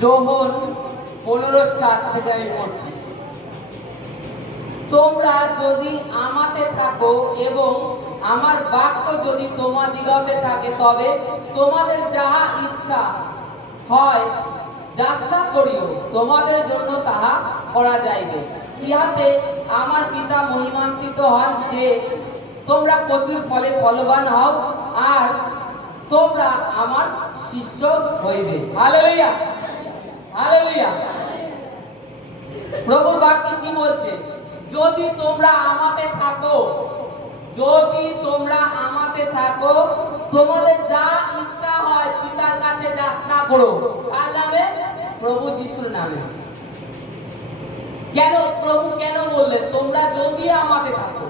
যোহন পনেরো সাত থেকে আমি পড়ছি। তোমরা যদি আমাতে থাকো এবং আমার বাক্য যদি তোমাদিগতে থাকে, তবে তোমাদের যাহা ইচ্ছা হয়, যাত্রা করিও। তোমাদের জন্য তাহা করা যাইবে। ইহাতে আমার পিতা মহিমান্বিত হন যে তোমরা প্রচুর ফলে ফলবান হও আর তোমরা আমার শিষ্য হইবে। ভালো হালেলুয়া! হালেলুয়া। প্রভুর বাক্যে কি বলছে? যদি তোমরা আমাতে থাকো, যদি তোমরা আমাতে থাকো, তোমাদের যা ইচ্ছা হয় পিতার কাছে যাচনা করো। কার নামে? প্রভু যিশুর নামে। কেন? প্রভু কেন বললেন, তোমরা যদি আমাতে থাকো।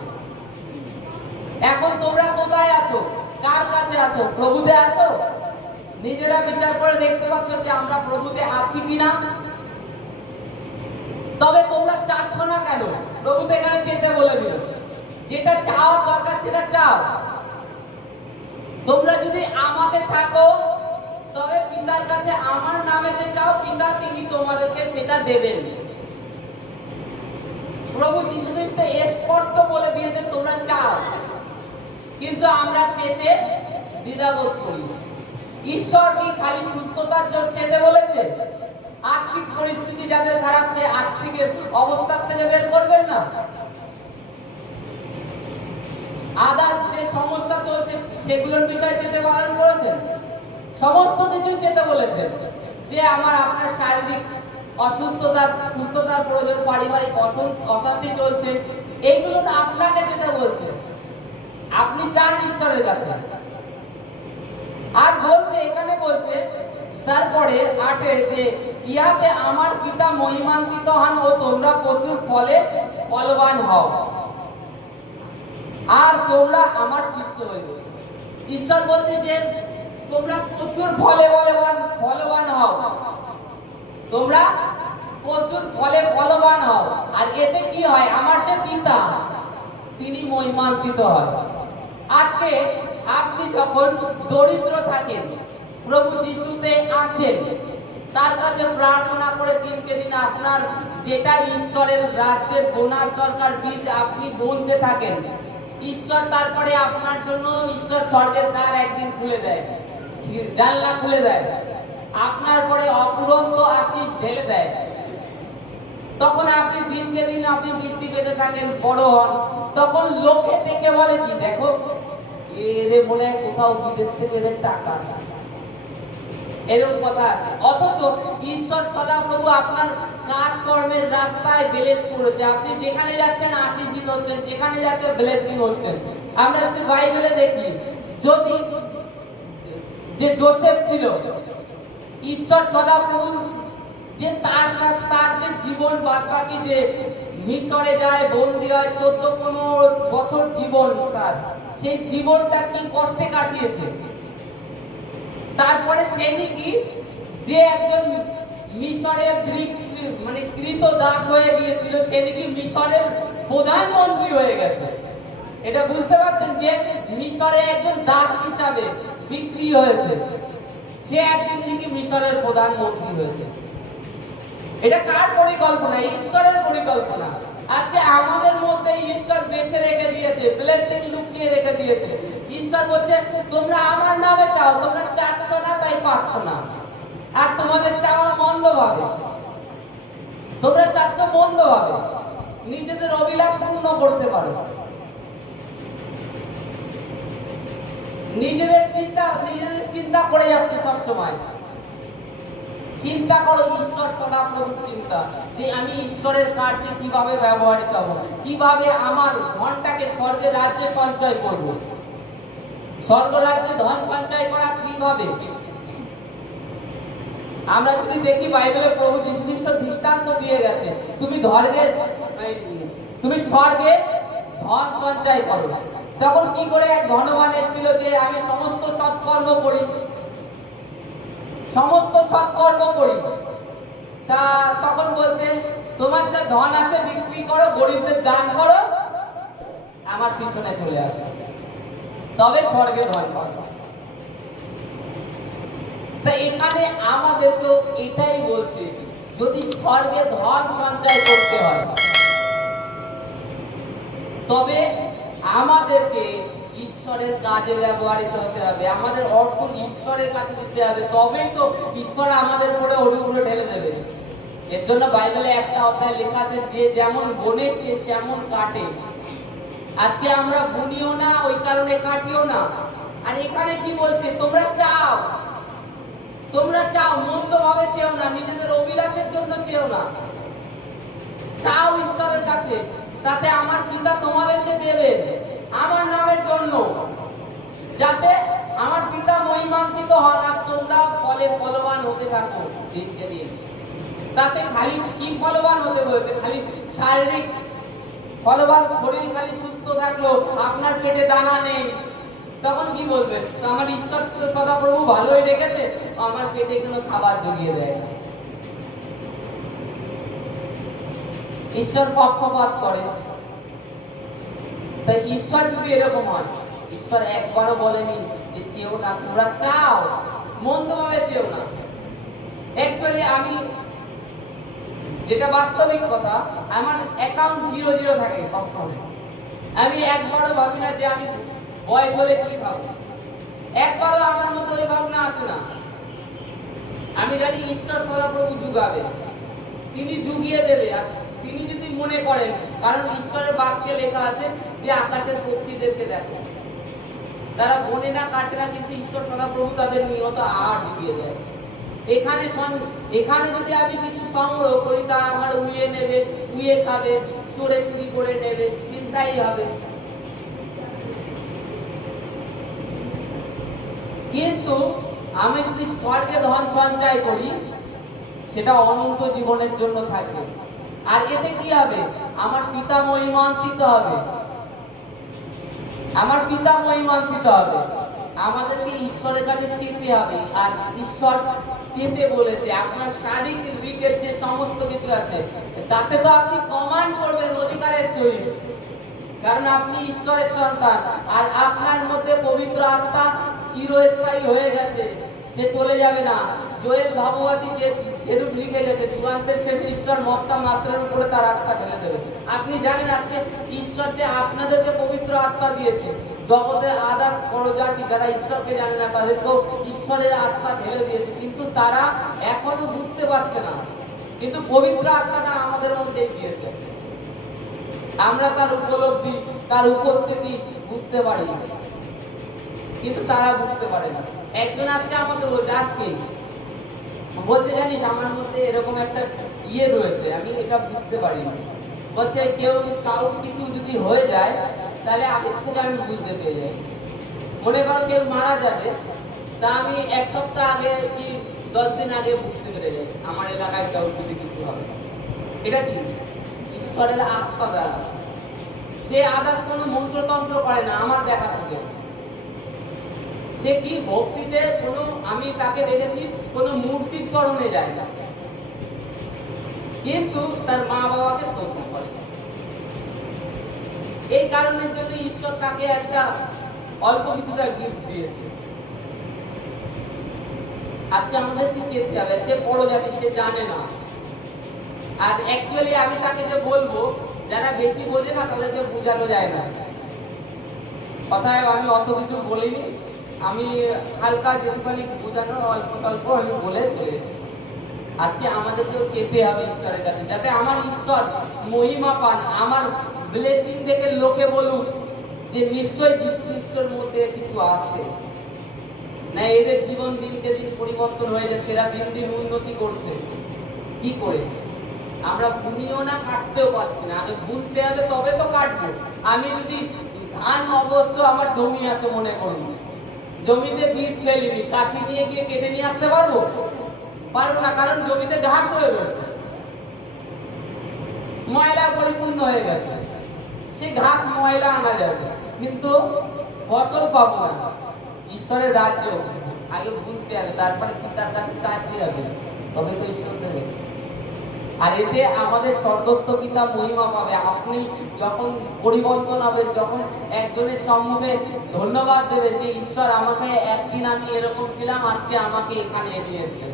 এখন তোমরা কোথায় আছো? কার কাছে আছো? প্রভুতে আছো? নিজেরা বিচার করে দেখতে পাচ্ছ যে আমরা প্রভুতে আছি কিনা। তবে তোমরা চাচ্ছ না কেন? প্রভু তো এখানে চেতে বলে দিল। যেটা চাওয়ার দরকার সেটা চাও। তোমরা যদি আমাতে থাকো, তবে পিতার কাছে আমার নামে যে চাও, পিতা তিনি তোমাদেরকে সেটা দেবেন। প্রভু যীশু খ্রিস্ট স্পষ্ট বলে দিয়েছে, তোমরা চাও। কিন্তু আমরা চেতে দ্বিধাবোধ করি ঈশ্বর কি খালি সুস্থতার জন্য চেতে বলেছে? আর্থিক পরিস্থিতি যাদের খারাপ, সে আর্থিক অবস্থা থেকে বের করবেন না। আদার যে সমস্যা চলছে, সেগুলোর বিষয়ে চেতে পালন করেছেন। সমস্ত কিছু চেতে বলেছেন। যে আমার, আপনার শারীরিক অসুস্থতার, সুস্থতার প্রয়োজন, পারিবারিক অশান্তি চলছে, এইগুলো আপনাকে যেতে বলছে। আপনি চান ঈশ্বরের কাছে। আর বলছে, এখানে বলছে, তারপরে আটে যে ইহাতে আমার পিতা মহিমান্বিত হন ও তোমরা প্রচুর ফলে ফলবান হও। আর তোমরা আমার শিষ্য হইবে। ঈশ্বর বলছে যে, তোমরা প্রচুর ফলে ফলবান ফলবান হও। তোমরা প্রচুর ফলে ফলবান হও। আর এতে কি হয়? আমার যে পিতা, তিনি মহিমান্বিত হয় আজকে আপনি যখন দরিদ্র থাকেন, প্রভু যিশুতে আসেন, তার কাছে প্রার্থনা করে দিনকে দিন আপনার যেটা ঈশ্বরের রাজ্যের বোনার দরকার বীজ আপনি বলতে থাকেন, ঈশ্বর তারপরে আপনার জন্য ঈশ্বর স্বর্গের দ্বার একদিন খুলে দেয় জানলা খুলে দেয়, আপনার পরে অপুরন্ত আশিস ঢেলে দেয়। তখন আপনি দিনকে দিন আপনি বৃদ্ধি পেতে থাকেন, বড় হন। তখন লোকে দেখে বলে কি, দেখো এরে মনে হয় কোথাও বিদেশ থেকে এদের টাকা। এরকম কথা আছে। অথচ ঈশ্বর সদাপ্রভু আপনার কাজকর্মের রাস্তায় ব্লেস করেছে। আপনি যেখানে যাচ্ছেন হচ্ছেন, যেখানে যাচ্ছেন ব্লেসিং হচ্ছেন। আমরা যদি বাইবেলে দেখি, যদি যে জোসেফ ছিল, ঈশ্বর সদাপ্রভু যে তার তার যে জীবন বাদ বাকি যে মিশরে যায়, বন্দি হয়, চোদ্দ পনেরো বছর জীবন তার। সেই জীবনটা কি কষ্টে কাটিয়েছে? তারপরে সে নাকি যে একজন মিশরের গ্রিক মানে কৃত দাস হয়ে গিয়েছিল, সে নাকি মিশরের প্রধানমন্ত্রী হয়ে গেছে। এটা বুঝতে পারছেন যে মিশরে একজন দাস হিসাবে বিক্রি হয়েছে। সে একদিন থেকে মিশরের প্রধানমন্ত্রী হয়েছে। এটা কার পরিকল্পনা? ঈশ্বরের পরিকল্পনা। আজকে আমাদের মধ্যে ঈশ্বর বেছে রেখে দিয়েছে, ব্লেসিং লুকিয়ে রেখে দিয়েছে। ঈশ্বর বলছে, তোমরা আমার নামে চাও, তোমরা চাচ্ছ না, তাই পাচ্ছ না। আর তোমাদের চাওয়া মন্দ হবে। তোমরা চাচ্ছ মন্দ হবে। নিজেদের অভিলাষ পূর্ণ করতে পারো। নিজেদের চিন্তা নিজেদের চিন্তা করে যাচ্ছে সব সময় চিন্তা করো, ঈশ্বর সদাপ্রভুর চিন্তা, যে আমি ঈশ্বরের কার্যে কীভাবে ব্যবহৃত হব, কীভাবে আমার ধনটাকে স্বর্গের রাজ্যে সঞ্চয় করব। স্বর্গ রাজ্যে ধন সঞ্চয় করা কীভাবে আমরা যদি দেখি বাইবেলে প্রভু যীশু খ্রিস্ট দৃষ্টান্ত দিয়ে গেছে, তুমি ধর্গে তুমি স্বর্গে ধন সঞ্চয় করো তখন কি করে এক ধনবান এসেছিল যে, আমি সমস্ত সৎকর্ম করি। সমস্ত সৎকর্ম করি। তা তখন বলছে, তোমার যা ধন আছে বিক্রি করো, গরিবদের দান করো, আমার পিছনে চলে আসো। তবে স্বর্গে ধন পাবে। তা এখানে আমাদের তো এটাই বলছে, যদি স্বর্গে ধন সঞ্চয় করতে হয়, তবে আমাদেরকে ঈশ্বরের কাজে ব্যবহৃত হতে হবে, আমাদের অর্থ ঈশ্বরের কাছে দিতে হবে, তবেই তো ঈশ্বর আমাদের উপরে হরি উড়ে ঢেলে দেবে। এর জন্য বাইবেলে একটা অধ্যায় লেখা আছে, যে যেমন বনে সে সেমন কাটে। আজকে আমরা বুনিও না, ওই কারণে কাটিও না। আর এখানে কি বলছে? তোমরা চাও তোমরা চাও মন্দ ভাবে চেও না, নিজেদের অভিলাষের জন্য চেও না। চাও ঈশ্বরের কাছে, তাতে আমার পিতা তোমাদেরকে দেবে আমার নামের জন্য। যাতে আমার পিতা মহিমান্বিত হন আর তোমরা ফলে ফলবান হতে থাকো দিনকে দিন। তাতে খালি কি ফলবান হতে বলছে? খালি শারীরিক ফলবান, শরীর খালি সুস্থ থাকল, আপনার পেটে দানা নেই। তখন কি বলবেন? আমার ঈশ্বর তো সদাপ্রভু ভালোই রেখেছে আমার পেটে কোনো খাবার জুগিয়ে দেয় না। ঈশ্বর পক্ষপাত করে। ঈশ্বর এরকম হয়, ঈশ্বর একবারও বলেনি যে না, তোমরা চাও মন্দ ভাবে চেও না। অ্যাকচুয়ালি আমি যেটা বাস্তবিক কথা, আমার অ্যাকাউন্ট জিরো জিরো থাকে সবসময়। আমি একবারও ভাবি না যে আমি বয়স হলে কি খাব একবারও আমার মধ্যে ওই ভাবনা আসে না। আমি জানি ঈশ্বর সদাপ্রভু যুগাবে। তিনি যুগিয়ে দেবে আর তিনি যদি মনে করেন, কারণ ঈশ্বরের বাক্যে লেখা আছে যে আকাশের পক্ষীদেরকে দেখো। তারা বনে না কাটে না, কিন্তু ঈশ্বর সদাপ্রভু তাদের নিয়ত আহার যুগিয়ে দেয়। এখানে এখানে যদি আমি কিছু সংগ্রহ করি, তা আমার উইয়ে নেবে, উইয়ে খাবে, চোরে চুরি করে নেবে, চিন্তাই হবে। কিন্তু আমি যদি স্বর্গে ধন সঞ্চয় করি, সেটা অনন্ত জীবনের জন্য থাকবে। আর এতে কি হবে? আমার পিতা মহিমান্বিত হবে। আমার পিতা মহিমান্বিত হবে। আমাদেরকে ঈশ্বরের কাছে চেতে হবে। আর ঈশ্বর চেতে বলেছে, আপনার শারীরিকের যে সমস্ত কিছু আছে, তাতে তো আপনি কমান্ড করবেন অধিকারের সহিত। কারণ আপনি ঈশ্বরের সন্তান। আর আপনার মধ্যে পবিত্র আত্মা চিরস্থায়ী হয়ে গেছে। সে চলে যাবে না। জোয়েল ভাববাদী যে যেরূপ লিখে গেছে যুগান্তের শেষে ঈশ্বর মত্তা মাত্রের উপরে তার আত্মা ঢেলে দেবে আপনি জানেন আজকে ঈশ্বর যে আপনাদেরকে পবিত্র আত্মা দিয়েছে, জগতের আদার্স পরজাতি যারা ঈশ্বরকে জানে না, তাদেরকেও ঈশ্বরের আত্মা ঢেলে দিয়েছে, কিন্তু তারা এখনও বুঝতে পারছে না। কিন্তু পবিত্র আত্মাটা আমাদের মধ্যে দিয়েছে আমরা তার উপলব্ধি, তার উপস্থিতি বুঝতে পারি কিন্তু তারা বুঝতে পারে না একজন আজকে আমাকে বলছে, আজকে বলতে জানিস আমার মধ্যে এরকম একটা ইয়ে রয়েছে, আমি এটা বুঝতে পারি বলছে, কেউ কারোর কিছু যদি হয়ে যায়, তাহলে আগে থেকে আমি বুঝতে পেরে যাই। মনে করো কেউ মারা যাবে, তা আমি এক সপ্তাহ আগে কি দশ দিন আগে বুঝতে পেরে যাই, আমার এলাকায় কারোর যদি কিছু হবে। এটা কি? ঈশ্বরের আত্মা দ্বারা। সে আদার্স কোনো মন্ত্রতন্ত্র করে না, আমার দেখা থেকে। সে কি ভক্তিতে কোনো আমি তাকে দেখেছি? কোনো মূর্তির চরণে যায় না। কিন্তু তার মা বাবাকে শ্রদ্ধা করে। এই কারণের জন্য ঈশ্বর তাকে একটা অল্প কিছুটা গিফট দিয়েছে। আজকে আমাদেরকে চেতে হবে? সে বড় জাতি, সে জানে না। আর অ্যাকচুয়ালি আমি তাকে যে বলব, যারা বেশি বোঝে না, তাদেরকে বোঝানো যায় না। কথায় আমি অত কিছু বলিনি। আমি হালকা যেটুখানি বোঝানো অল্প স্বল্প আমি বলে চলে আজকে আমাদেরকেও চেতে হবে ঈশ্বরের কাছে, যাতে আমার ঈশ্বর মহিমা পান, আমার ব্লেসিং থেকে লোকে বলুক যে নিশ্চয় যীশু খ্রিস্টের মধ্যে কিছু আছে। না, এদের জীবন দিনকে দিন পরিবর্তন হয়ে যাচ্ছে, এরা দিন দিন উন্নতি করছে। কি করে? আমরা বুনিও না, কাটতেও পারছি না। আগে বুনতে হবে, তবে তো কাটবো। আমি যদি ধান অবশ্য আমার জমি এত মনে করুন। জমিতে বীজ ফেলিনি কাঠি নিয়ে গিয়ে কেটে নিয়ে আসতে পারব? পারব না, কারণ জমিতে ঘাস হয়ে রয়েছে ময়লা পরিপূর্ণ হয়ে গেছে। সে ঘাস ময়লা আনা যাবে। কিন্তু ফসল পাবো না। ঈশ্বরের রাজ্য। আগে বুঝতে হবে, তারপরে পিতার কাছে কাজতে হবে। তবে তো ঈশ্বর দেবে। আর এতে আমাদের স্বর্গস্থ পিতা মহিমা পাবে, আপনি যখন পরিবর্তন হবে যখন একজনের সম্মুখে ধন্যবাদ দেবে যে, ঈশ্বর, আমাকে একদিন আমি এরকম ছিলাম, আজকে আমাকে এখানে নিয়ে এসেছেন।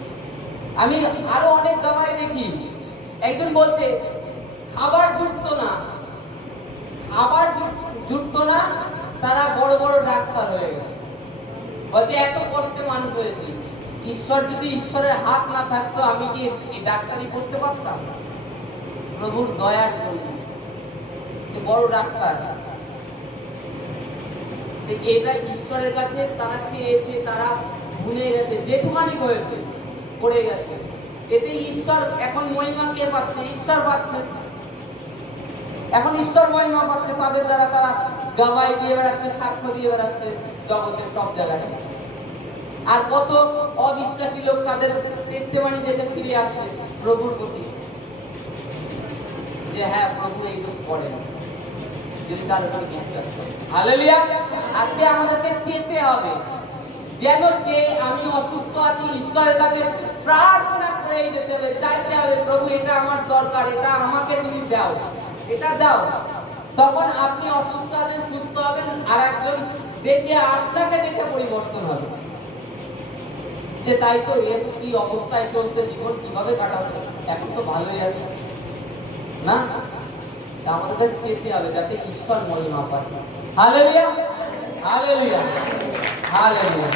আমি আরও অনেক জায়গায় দেখি। একজন বলছে, খাবার জুটতো না। খাবার জুট- জুটতো না, তারা বড় বড় ডাক্তার হয়ে গেছে। বলছে, এত কষ্টে মানুষ হয়েছে। ঈশ্বর যদি ঈশ্বরের হাত না থাকতো, আমি কি ডাক্তারি করতে পারতাম? প্রভুর দয়ার জন্য। সে বড় ডাক্তার। এটা ঈশ্বরের কাছে তারা চেয়েছে, তারা ভুলে গেছে, যেটুখানি হয়েছে করে গেছে। এতে ঈশ্বর এখন মহিমা কে পাচ্ছে? ঈশ্বর পাচ্ছে। এখন ঈশ্বর মহিমা পাচ্ছে, তাদের দ্বারা তারা গাবাই দিয়ে বেড়াচ্ছে, সাক্ষ্য দিয়ে বেড়াচ্ছে, জগতের সব জায়গায়। আর কত অবিশ্বাসী লোক তাদের টেস্টেমানি দেখে ফিরে আসছে প্রভুর প্রতি। যে হ্যাঁ প্রভু এই লোক করেন। যদি তার উপর বিশ্বাস করে হালেলুয়া আজকে আমাদেরকে চেতে হবে। যেন যে আমি অসুস্থ আছি, ঈশ্বরের কাছে প্রার্থনা করে যেতে হবে, চাইতে হবে, প্রভু, এটা আমার দরকার, এটা আমাকে তুমি দাও, এটা দাও। তখন আপনি অসুস্থ আছেন, সুস্থ হবেন আর একজন দেখে আপনাকে দেখে পরিবর্তন হবে। যে তাই তো এর কি অবস্থায় চলতে জীবন কীভাবে কাটাবে? এখন তো ভালোই আছে। না? আমাদের চেতে হবে, যাতে ঈশ্বর মহিমা পায়। Hallelujah hallelujah hallelujah